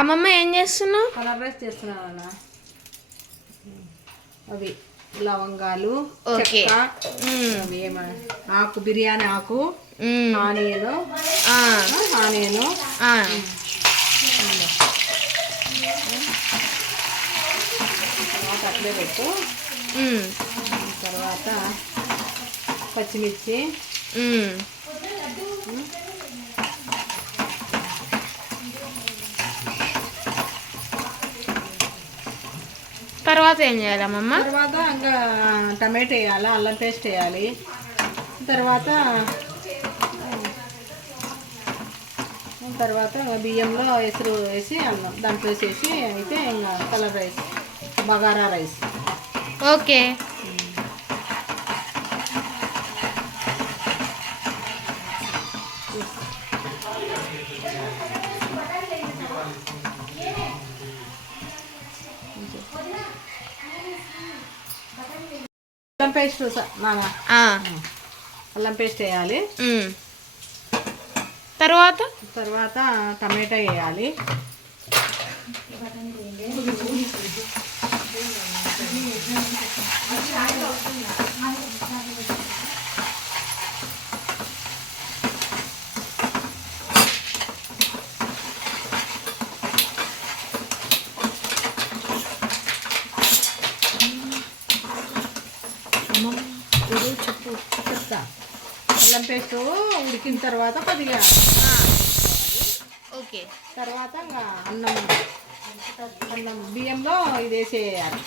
అమ్మమ్మ ఏం చేస్తున్నావు? కలర్ రైస్ చేస్తున్నాను అన్న. అవి లవంగాలు, చెక్క, అవి ఆకు, బిర్యానీ ఆకు, ఆనియను తర్వాత అట్లే పెట్టు. తర్వాత పచ్చిమిర్చి, తర్వాత ఏం చేయాలి అమ్మమ్మ? తర్వాత ఇంకా టమాటో వేయాలి, అల్లం పేస్ట్ వేయాలి. తర్వాత బియ్యంలో ఎసురు వేసి అన్నం దాంట్లో వేసేసి అయితే ఇంకా colour rice, bagara rice. Okay. అల్లం పేస్ట్ అల్లం పేస్ట్ వేయాలి. తర్వాత టమాటా వేయాలి. చెప్తా. అల్లం పేస్ట్ ఉడికిన తర్వాత కొద్దిగా ఓకే. తర్వాత ఇంకా అన్నం బియ్యంలో ఇది వేసేయాలి.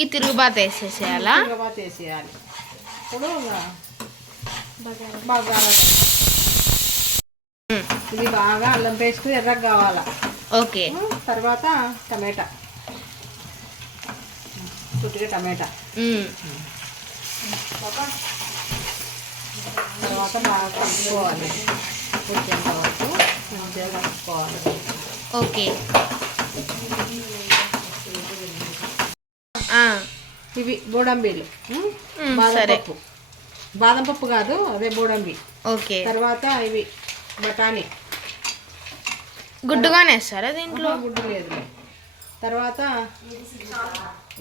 ఈ తిరుగుబాత వేసేసేయాలా? తిరుగుబాత వేసేయాలి. ఇప్పుడు బాగా ఇది బాగా అల్లం పేస్ట్ ఎర్రగా కావాలా. ఓకే. తర్వాత టమాటా, కొద్దిగా టమాటా, తర్వాత బాగా కలుపుకోవాలి. ఉడికేంత వరకు మంచిగా కలుపుకోవాలి. ఓకే. ఇవి బోడంబీలు, బాదం పప్పు కాదు, అదే బోడంబి. ఓకే. తర్వాత ఇవి బఠానీ. గుడ్డుగానే వేస్తారా దీంట్లో? గుడ్డు లేదు. తర్వాత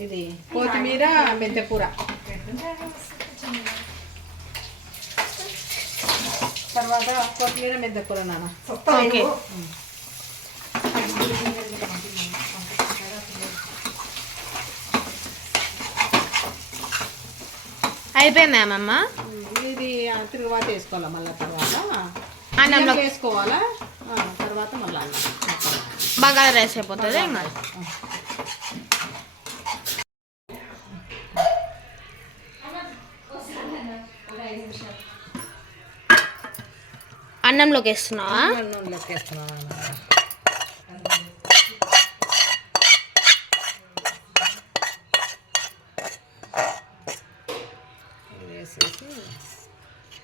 ఇది కొత్తిమీర, మెంతికూర. తర్వాత కొత్తిమీర, మెంతికూర నాన్న. ఓకే. అయిపోయిందా అమ్మమ్మ? ఇది తిరుగుబాత వేసుకోవాలా. మళ్ళీ తర్వాత అన్నంలో వేసుకోవాలా. తర్వాత మళ్ళీ బగారా రైస్ అయిపోతుంది. ఇంకా అన్నంలోకి వేస్తున్నావా? అన్నంలోకి వేస్తున్నావా?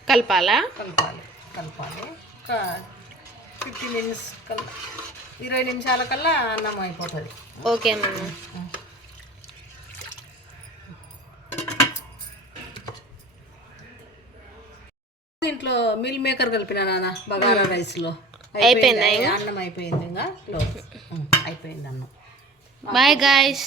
కలపాలా? కలపాలి. ఒక 50 మినిట్స్ 20 నిమిషాల కల్లా అన్నం అయిపోతుంది. ఓకే అమ్మ. దీంట్లో మిల్ మేకర్ కలిపినా నాన్న బగారా రైస్లో. అయిపోయిందా? అన్నం అయిపోయింది. ఇంకా అయిపోయింది అన్నం. Bye guys.